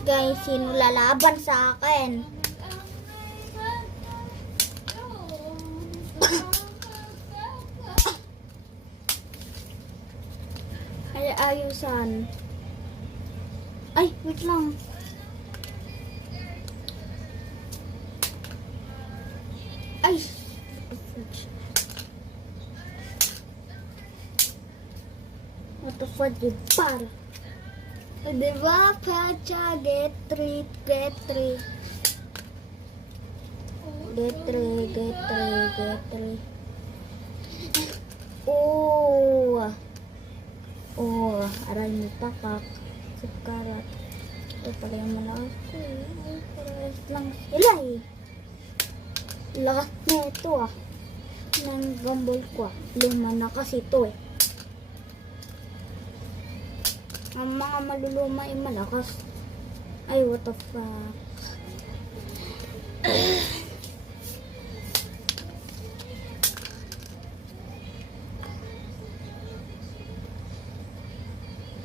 Guys, sino lalaban sa akin? Ay, ayusan. Ay, wait lang. Ay. What the fuck, you bar? Diba, Pacha, get 3, get 3. Get 3, get 3, get 3. Oh. Oh, aray mo pakak. Sipkarat. Ito pala yung malakas ko eh. Ay, parehas lang sila eh. Lakas na ito ah. Nang gambol ko ah. Luma na kasi ito eh. Ang mga maluluma ay malakas. Ay, what the fuck.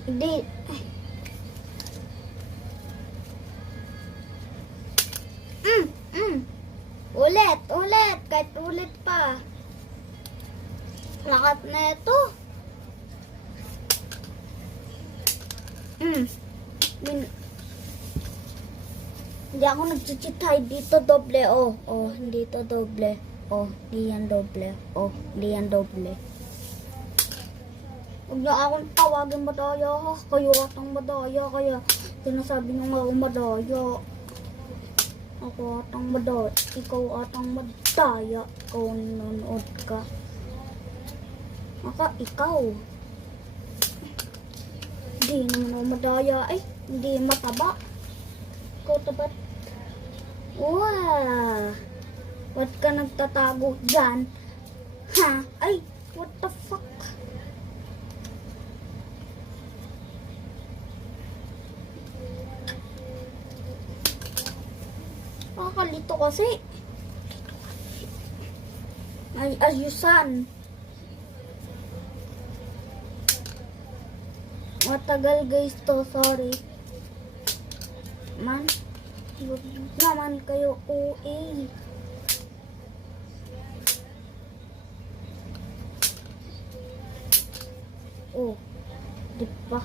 Hindi. Ulit, ulit. Kahit ulit pa. Lakas na ito. Hindi ako nag-cheat hide dito doble. Oh, oh, hindi to doble. Oh, hindi yan doble. Oh, hindi yan doble. Huwag na akong tawagin madaya. Kayo atang madaya. Kaya sinasabi nyo nga ako madaya. Ako atang madaya. Ikaw atang madaya. Ikaw nanonood ka. Ikaw. Hindi naman ako madaya. Ay, hindi mataba. Ikaw tabat. Wow. Ba't ka nagtatago dyan? Ha? Ay, what the fuck? Kakalito kasi. Ay, ayusan. Matagal guys to, sorry. Man, huwag naman kayo OA. Oh, di ba?